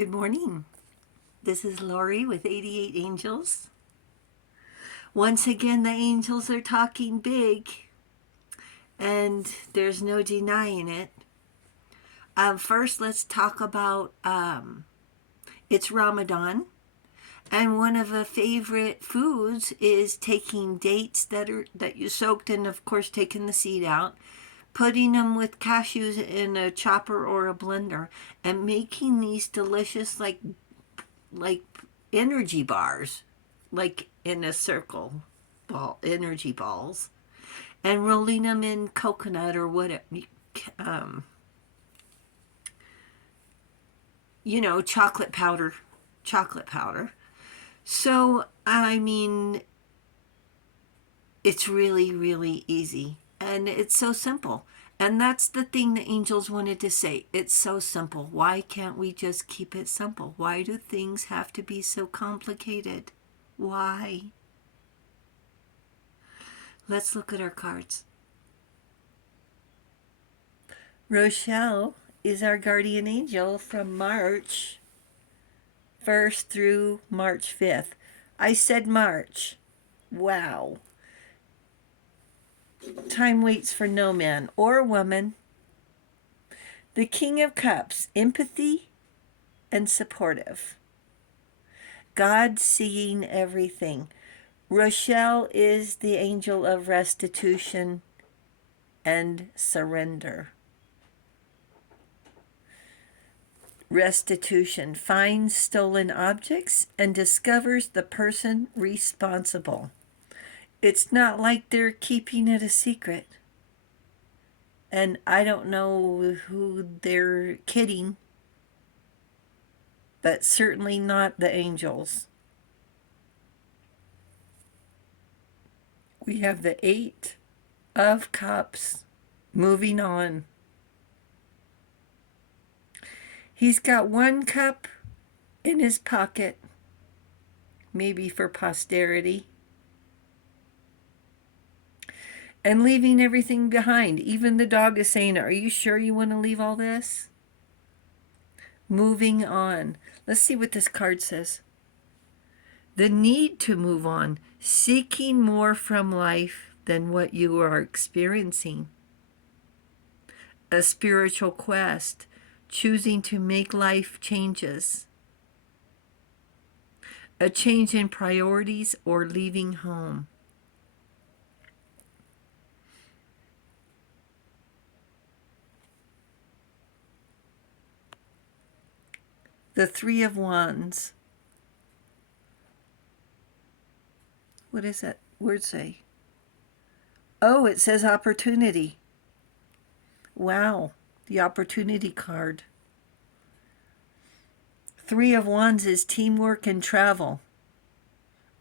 Good morning. This is Lori with 88 Angels. Once again, the angels are talking big, and there's no denying it. First, let's talk about it's Ramadan, and one of the favorite foods is taking dates that you soaked and, of course, taking the seed out, putting them with cashews in a chopper or a blender, and making these delicious like energy bars, like in a circle ball, energy balls, and rolling them in coconut or whatever, um, chocolate powder, chocolate powder. So I mean, it's really, really easy, and it's so simple. And that's the thing the angels wanted to say. It's so simple. Why can't we just keep it simple? Why do things have to be so complicated? Why? Let's look at our cards. Rochelle is our guardian angel from March 1st through March 5th. I said March. Wow. Time waits for no man or woman. The King of Cups, empathy and supportive. God seeing everything. Rochelle is the angel of restitution and surrender. Restitution finds stolen objects and discovers the person responsible. It's not like they're keeping it a secret. And I don't know who they're kidding, but certainly not the angels. We have the Eight of Cups. Moving on. He's got one cup in his pocket, maybe for posterity, and leaving everything behind. Even the dog is saying, "Are you sure you want to leave all this?" Moving on. Let's see what this card says. The need to move on, seeking more from life than what you are experiencing. A spiritual quest, choosing to make life changes. A change in priorities or leaving home. The Three of Wands. What does that word say? Oh, it says opportunity. Wow, the opportunity card. Three of Wands is teamwork and travel.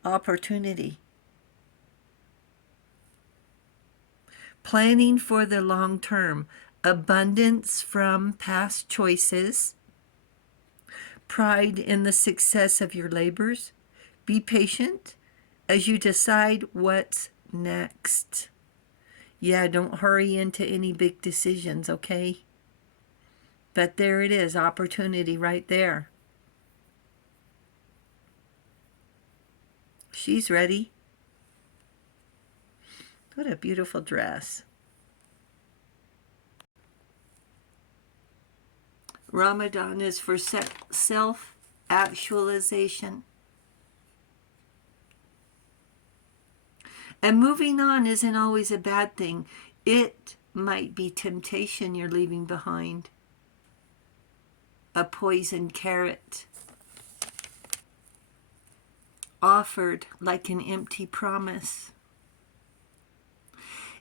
Opportunity. Planning for the long term. Abundance from past choices. Pride in the success of your labors. Be patient as you decide what's next. Yeah, don't hurry into any big decisions, okay? But there it is, opportunity right there. She's ready. What a beautiful dress. Ramadan is for self-actualization. And moving on isn't always a bad thing. It might be temptation you're leaving behind. A poisoned carrot offered like an empty promise.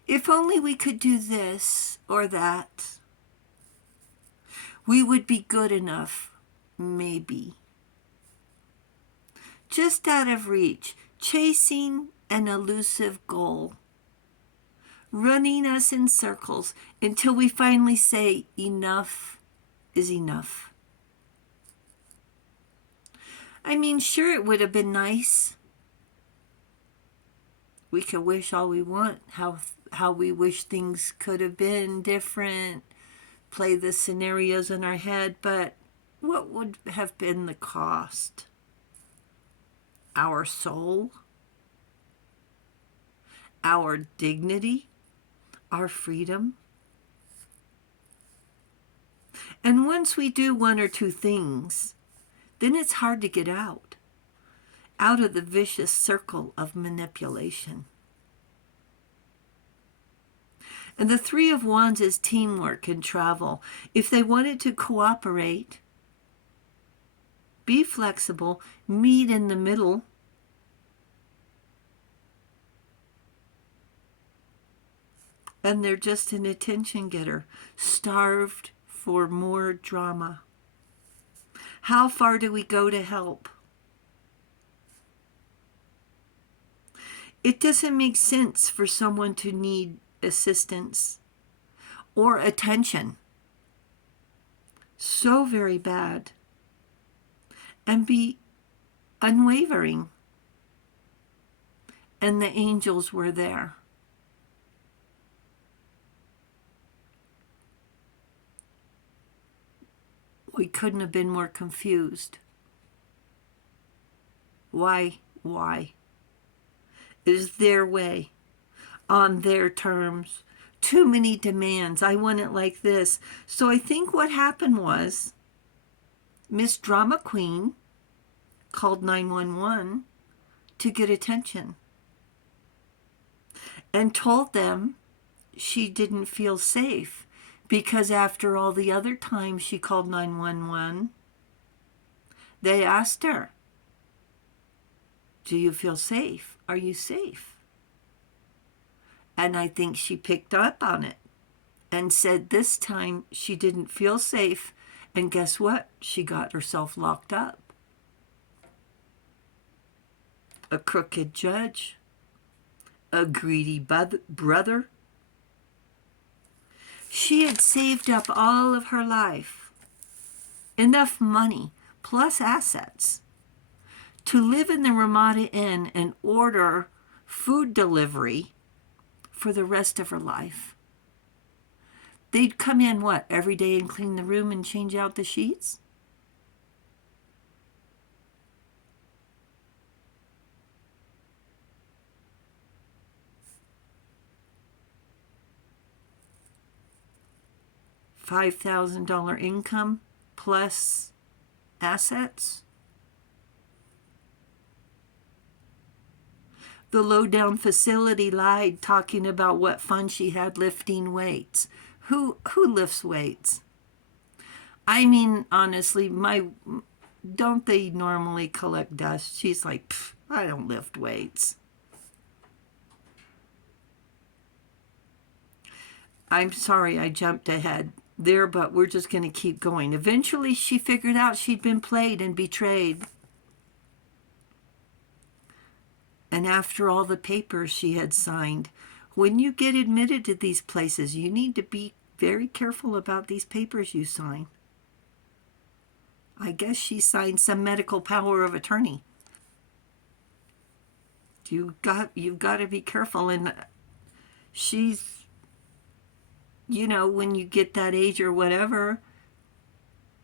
If only we could do this or that, we would be good enough, maybe. Just out of reach, chasing an elusive goal, running us in circles until we finally say enough is enough. I mean, sure, it would have been nice. We can wish all we want, how we wish things could have been different, play the scenarios in our head, but what would have been the cost? Our soul, our dignity, our freedom. And once we do one or two things, then it's hard to get out of the vicious circle of manipulation. And the Three of Wands is teamwork and travel. If they wanted to cooperate, be flexible, meet in the middle, and they're just an attention getter, starved for more drama. How far do we go to help? It doesn't make sense for someone to need assistance or attention so very bad and be unwavering. And the angels were there. We couldn't have been more confused. Why? It is their way, on their terms. Too many demands. I want it like this. So I think what happened was Miss Drama Queen called 911 to get attention and told them she didn't feel safe because after all the other times she called 911, they asked her, "Do you feel safe? Are you safe?" And I think she picked up on it and said this time she didn't feel safe. And guess what? She got herself locked up. A crooked judge, a greedy brother. She had saved up all of her life, enough money plus assets, to live in the Ramada Inn and order food delivery for the rest of her life. They'd come in, every day and clean the room and change out the sheets? $5,000 income plus assets? The low-down facility lied, talking about what fun she had lifting weights. Who lifts weights? I mean, honestly, don't they normally collect dust? She's like, I don't lift weights. I'm sorry I jumped ahead there, but we're just going to keep going. Eventually, she figured out she'd been played and betrayed. And after all the papers she had signed, when you get admitted to these places, you need to be very careful about these papers you sign. I guess she signed some medical power of attorney. You've got to be careful. And she's, when you get that age or whatever,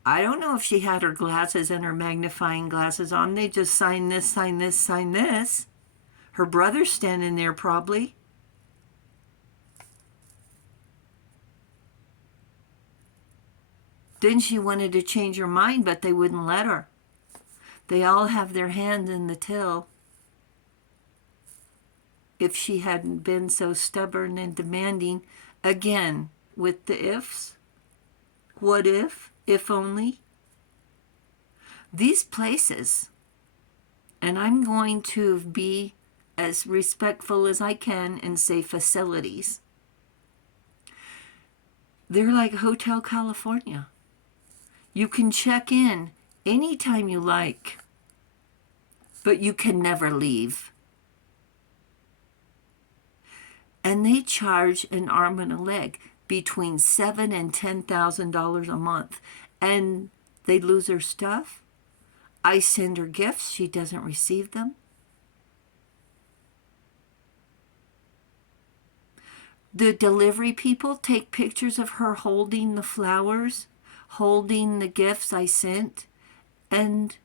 I don't know if she had her glasses and her magnifying glasses on. They just sign this, sign this, sign this. Her brother's standing there probably. Then she wanted to change her mind, but they wouldn't let her. They all have their hands in the till. If she hadn't been so stubborn and demanding, again, with the ifs. What if only. These places, and I'm going to be as respectful as I can and say facilities. They're like Hotel California. You can check in anytime you like, but you can never leave. And they charge an arm and a leg between $7,000 and $10,000 a month. And they lose her stuff. I send her gifts. She doesn't receive them. The delivery people take pictures of her holding the flowers, holding the gifts I sent, and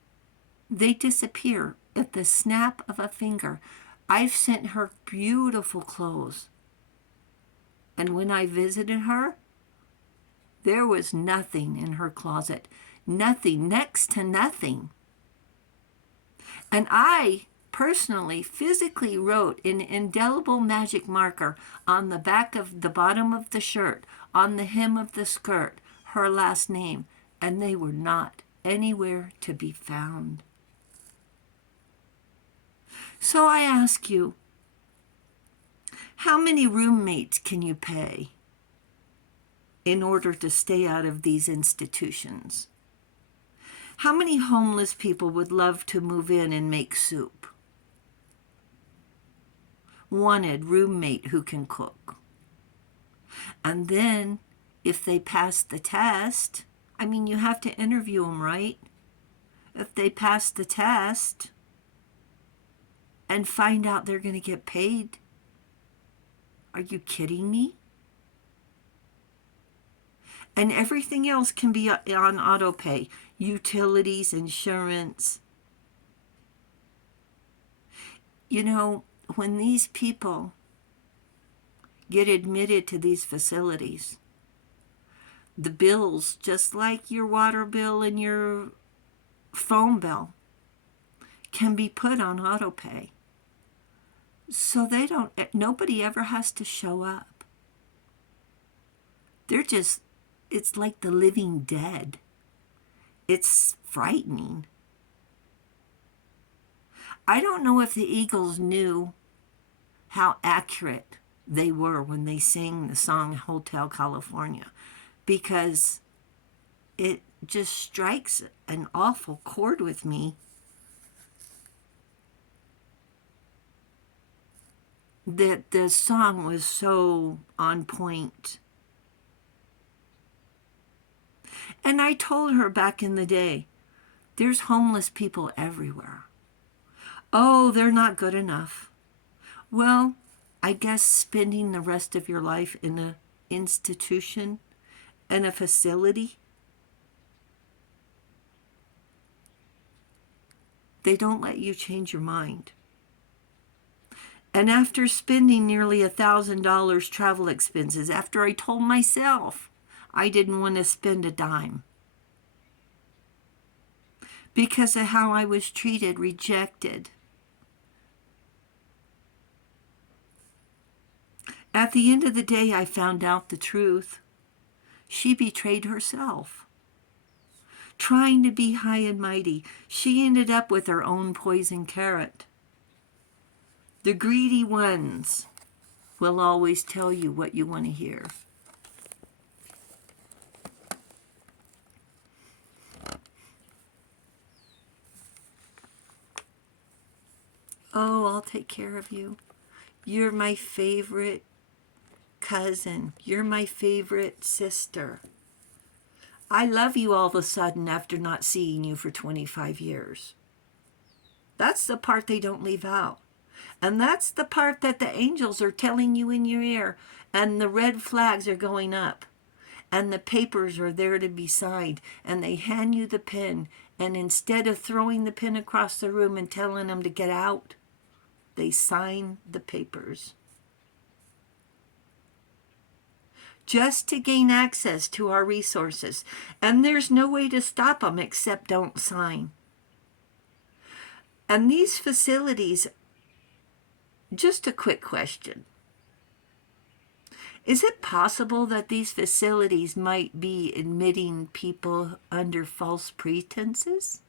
they disappear at the snap of a finger. I've sent her beautiful clothes. And when I visited her, there was nothing in her closet. Nothing, next to nothing. And I personally, physically wrote in indelible magic marker on the back of the bottom of the shirt, on the hem of the skirt, her last name, and they were not anywhere to be found. So I ask you, how many roommates can you pay in order to stay out of these institutions? How many homeless people would love to move in and make soup? Wanted roommate who can cook. And then, if they pass the test, I mean, you have to interview them, right? If they pass the test and find out they're going to get paid, are you kidding me? And everything else can be on auto pay. Utilities, insurance. You know, when these people get admitted to these facilities, the bills, just like your water bill and your phone bill, can be put on auto pay. So nobody ever has to show up. It's like the living dead. It's frightening. I don't know if the Eagles knew how accurate they were when they sang the song Hotel California, because it just strikes an awful chord with me that the song was so on point. And I told her back in the day, there's homeless people everywhere. Oh, they're not good enough. Well, I guess spending the rest of your life in an institution, in a facility, they don't let you change your mind. And after spending nearly $1,000 travel expenses, after I told myself I didn't want to spend a dime because of how I was treated, rejected. At the end of the day, I found out the truth. She betrayed herself. Trying to be high and mighty, she ended up with her own poison carrot. The greedy ones will always tell you what you want to hear. Oh, I'll take care of you. You're my favorite cousin. You're my favorite sister. I love you all of a sudden after not seeing you for 25 years. That's the part they don't leave out. And that's the part that the angels are telling you in your ear. And the red flags are going up. And the papers are there to be signed. And they hand you the pen. And instead of throwing the pen across the room and telling them to get out, they sign the papers. Just to gain access to our resources. And there's no way to stop them except don't sign. And these facilities, just a quick question. Is it possible that these facilities might be admitting people under false pretenses?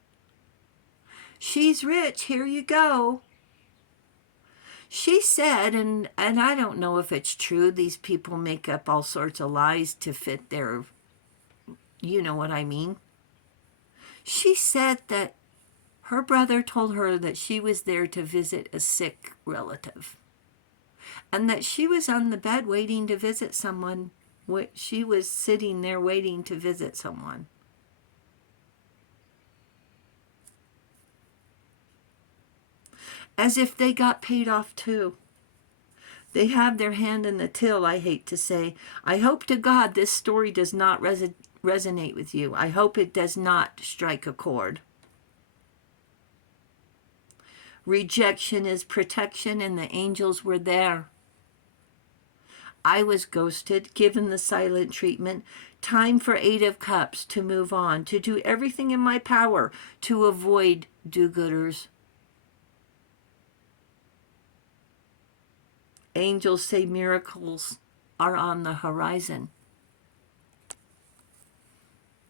She's rich, here you go. She said, and I don't know if it's true, these people make up all sorts of lies to fit their, you know what I mean. She said that her brother told her that she was there to visit a sick relative. And that she was on the bed waiting to visit someone. She was sitting there waiting to visit someone. As if they got paid off too. They have their hand in the till, I hate to say. I hope to God this story does not resonate with you. I hope it does not strike a chord. Rejection is protection, and the angels were there. I was ghosted, given the silent treatment. Time for Eight of Cups to move on, to do everything in my power to avoid do-gooders. Angels say miracles are on the horizon.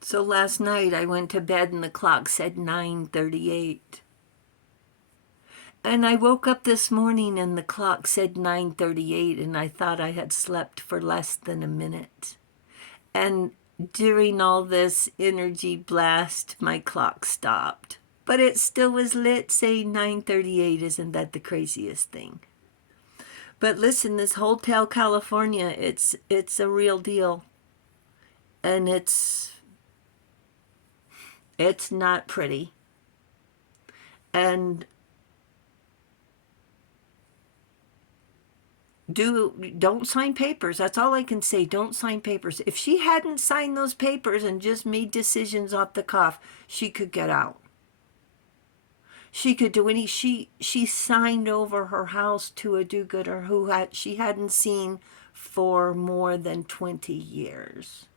So last night I went to bed and the clock said 9:38. And I woke up this morning and the clock said 9:38, and I thought I had slept for less than a minute. And during all this energy blast, my clock stopped. But it still was lit saying 9:38. Isn't that the craziest thing? But listen, this Hotel California, it's a real deal. And it's not pretty. And don't sign papers. That's all I can say. Don't sign papers. If she hadn't signed those papers and just made decisions off the cuff, she could get out. She could do any. She signed over her house to a do-gooder who she hadn't seen for more than 20 years.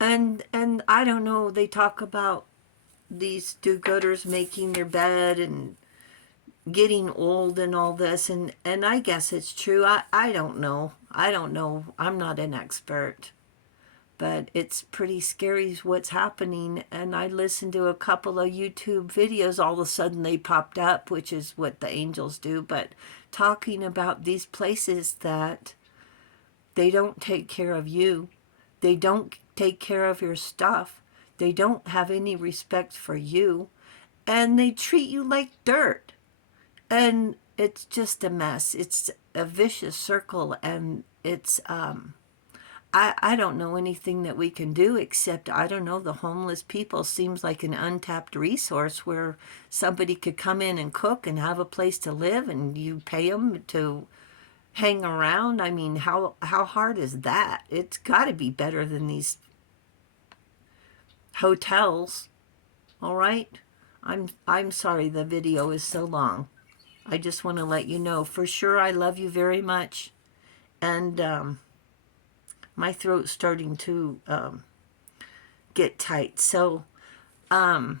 And I don't know. They talk about these do-gooders making their bed and getting old and all this, and I guess it's true. I don't know. I'm not an expert, but it's pretty scary what's happening. And I listened to a couple of YouTube videos. All of a sudden they popped up, which is what the angels do, but talking about these places that they don't take care of you. They don't take care of your stuff. They don't have any respect for you, and they treat you like dirt. And it's just a mess. It's a vicious circle, and it's, I don't know anything that we can do except, I don't know, the homeless people seems like an untapped resource where somebody could come in and cook and have a place to live, and you pay them to hang around. I mean, how hard is that? It's got to be better than these hotels. All right? I'm sorry the video is so long. I just want to let you know for sure I love you very much. And my throat's starting to get tight. So, yeah,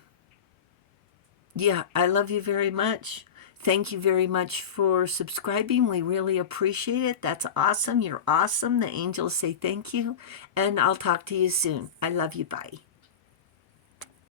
I love you very much. Thank you very much for subscribing. We really appreciate it. That's awesome. You're awesome. The angels say thank you. And I'll talk to you soon. I love you. Bye.